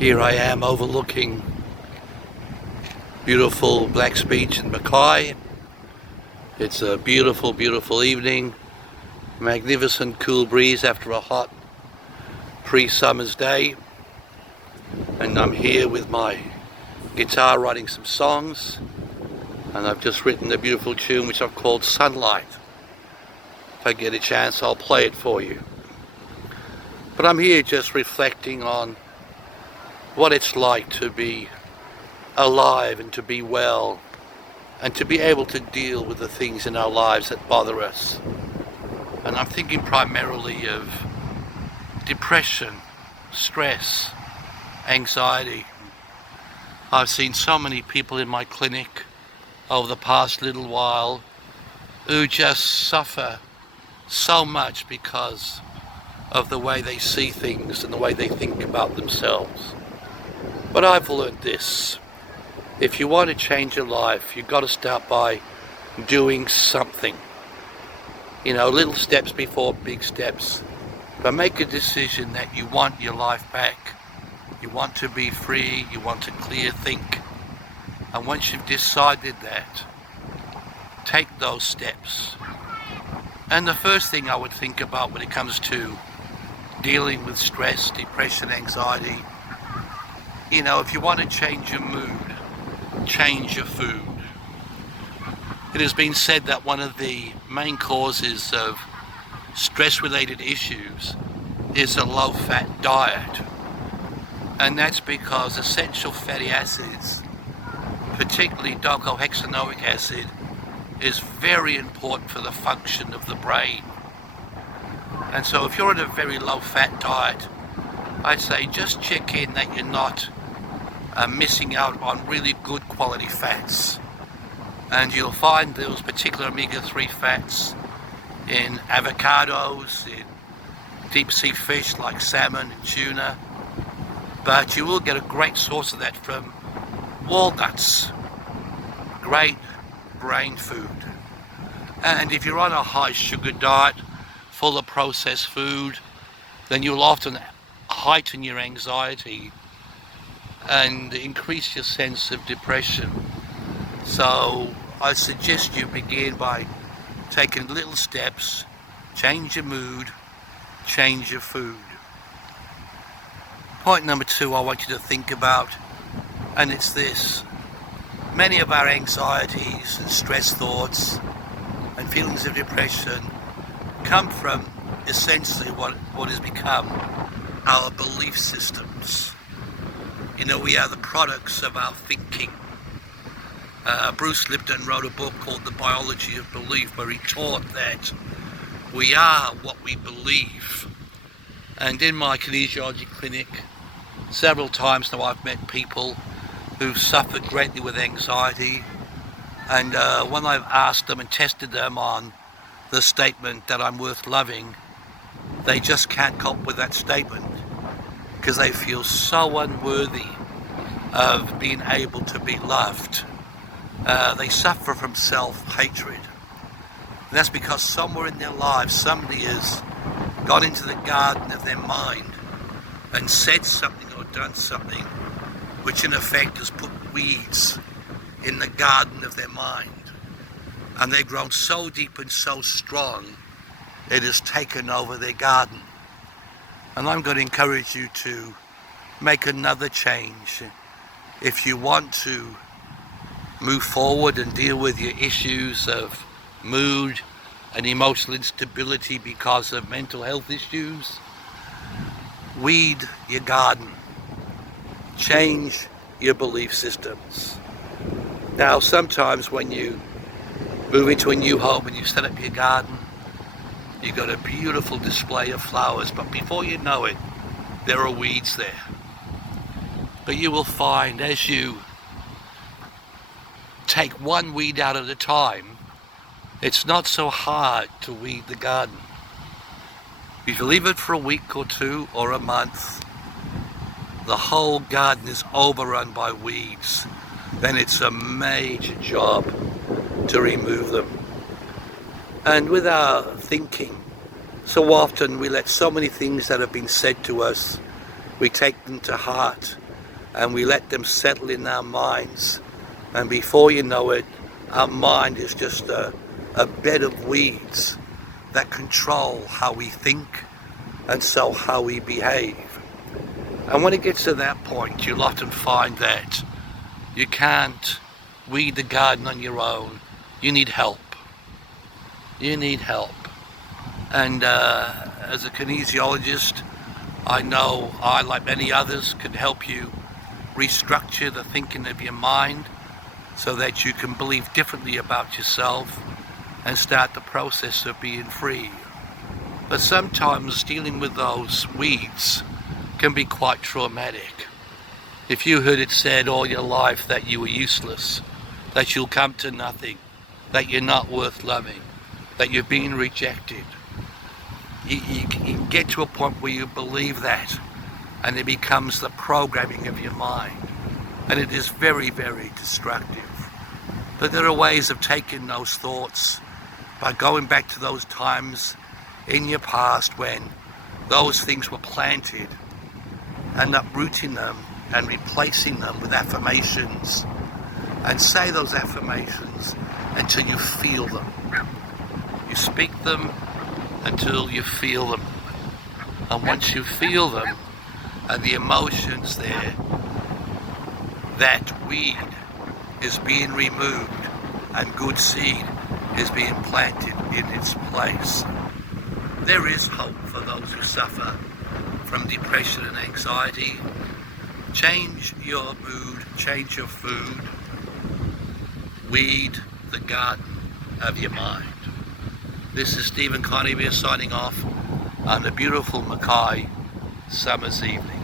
Here I am overlooking beautiful Black's Beach in Mackay. It's a beautiful, beautiful evening. Magnificent cool breeze after a hot pre-summer's day. And I'm here with my guitar writing some songs. And I've just written a beautiful tune which I've called Sunlight. If I get a chance, I'll play it for you. But I'm here just reflecting on what it's like to be alive and to be well and to be able to deal with the things in our lives that bother us. And I'm thinking primarily of depression, stress, anxiety. I've seen so many people in my clinic over the past little while who just suffer so much because of the way they see things and the way they think about themselves. But I've learned this: if you want to change your life, you've got to start by doing something. You know, little steps before big steps. But make a decision that you want your life back. You want to be free, you want to clear think. And once you've decided that, take those steps. And the first thing I would think about when it comes to dealing with stress, depression, anxiety, you know, if you want to change your mood, change your food. It has been said that one of the main causes of stress-related issues is a low-fat diet. And that's because essential fatty acids, particularly docosahexaenoic acid, is very important for the function of the brain. And so if you're on a very low-fat diet, I'd say just check in that you're not missing out on really good quality fats. And you'll find those particular omega-3 fats in avocados, in deep sea fish like salmon and tuna. But you will get a great source of that from walnuts. Great brain food. And if you're on a high sugar diet full of processed food, then you'll often heighten your anxiety and increase your sense of depression. So I suggest you begin by taking little steps, change your mood, change your food. Point number 2 I want you to think about, and it's this: many of our anxieties and stress thoughts and feelings of depression come from essentially what has become our belief systems. You know, we are the products of our thinking. Bruce Lipton wrote a book called The Biology of Belief, where he taught that we are what we believe. And in my kinesiology clinic, several times now I've met people who've suffered greatly with anxiety, and when I've asked them and tested them on the statement that I'm worth loving, they just can't cope with that statement because they feel so unworthy of being able to be loved. They suffer from self-hatred. And that's because somewhere in their lives somebody has gone into the garden of their mind and said something or done something which in effect has put weeds in the garden of their mind. And they've grown so deep and so strong, it has taken over their garden. And I'm going to encourage you to make another change. If you want to move forward and deal with your issues of mood and emotional instability because of mental health issues, weed your garden. Change your belief systems. Now, sometimes when you move into a new home and you set up your garden, you've got a beautiful display of flowers, but before you know it, there are weeds there. But you will find as you take one weed out at a time, it's not so hard to weed the garden. If you leave it for a week or 2 or a month, the whole garden is overrun by weeds. Then it's a major job to remove them. And with our thinking, so often we let so many things that have been said to us, we take them to heart and we let them settle in our minds, and before you know it, our mind is just a bed of weeds that control how we think and so how we behave. And when it gets to that point, you'll often find that you can't weed the garden on your own. You need help. You need help. And as a kinesiologist, I know I, like many others, can help you restructure the thinking of your mind so that you can believe differently about yourself and start the process of being free. But sometimes dealing with those weeds can be quite traumatic. If you heard it said all your life that you were useless, that you'll come to nothing, that you're not worth loving, that you're being rejected, you can get to a point where you believe that, and it becomes the programming of your mind, and it is very, very destructive. But there are ways of taking those thoughts by going back to those times in your past when those things were planted, and uprooting them and replacing them with affirmations, and say those affirmations until you feel them. You speak them until you feel them, and once you feel them and the emotions there, that weed is being removed and good seed is being planted in its place. There is hope for those who suffer from depression and anxiety. Change your mood, change your food, weed the garden of your mind. This is Stephen Conybeare signing off on a beautiful Mackay summer's evening.